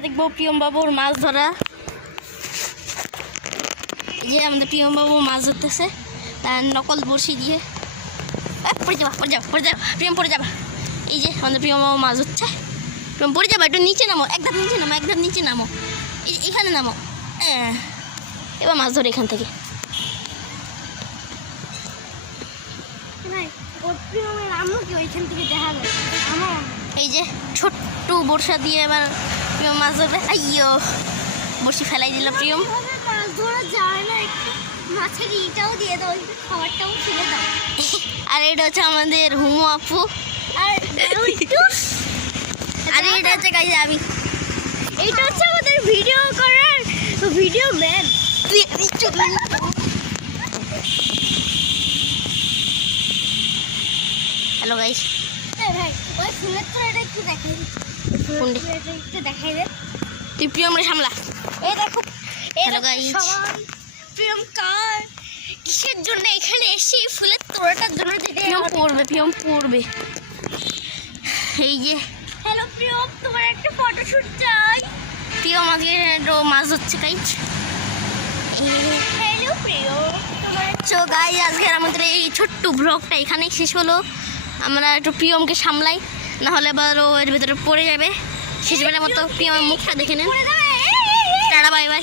দেখবো প্রিয়ম বাবুর মাছ ধরা। এই যে আমাদের প্রিয়ম বাবু মাছ ধরতেছে তার নকল বড়শি দিয়ে। পড়ে যাবা প্রিয়ম পড়ে যাবা। এই যে আমাদের প্রিয়ম বাবু মাছ ধরছে। প্রিয়ম পড়ে যাবা, একটু নিচে নামো, একদম নিচে নামো, এখানে নামো। এবার মাছ ধরে এখান থেকে। এই যে ছোট্ট বর্ষা দিয়ে এবার প্রিয়ম মাছ ধরবে। আইয়ো, বড়শি ফেলাই দিল প্রিয়ম। মাছ ধরা যায় না, একটু মাছের ইটাও দিয়ে দাও, একটু খাবারটাও ফেলে দাও। আর এটা হচ্ছে আমাদের হুমু আপু। আর এটা হচ্ছে গাইজ আমি। এইটা হচ্ছে আমাদের ভিডিও করার ভিডিও ম্যান। হ্যালো গাইজ, ভাই ওই ফুলের তো এটা একটু দেখাই দে, একটু দেখাই দে। তুই প্রিয়মরে সামলা। এই দেখো, হ্যালো গাইজ, প্রিয়ঙ্কা কিসের জন্য এখানে এসে ফুলের তোড়াটার জন্য। প্রিয়ম পড়বে। এই যে হ্যালো প্রিয়ম, তোমার একটা ফটোশুট চাই। প্রিয়ম আজকে মাছ ধরছে গাইজ। হ্যালো প্রিয়ম, তো গাইজ আজকের আমাদের এই ছোট্ট ব্লগটা এখানেই শেষ হলো। আমরা একটু প্রিয়মকে সামলাই, না হলে আবার ও এর ভিতরে পড়ে যাবে। শেষবারের মতো প্রিয়মের মুখটা দেখে নেন। Tata, bye bye.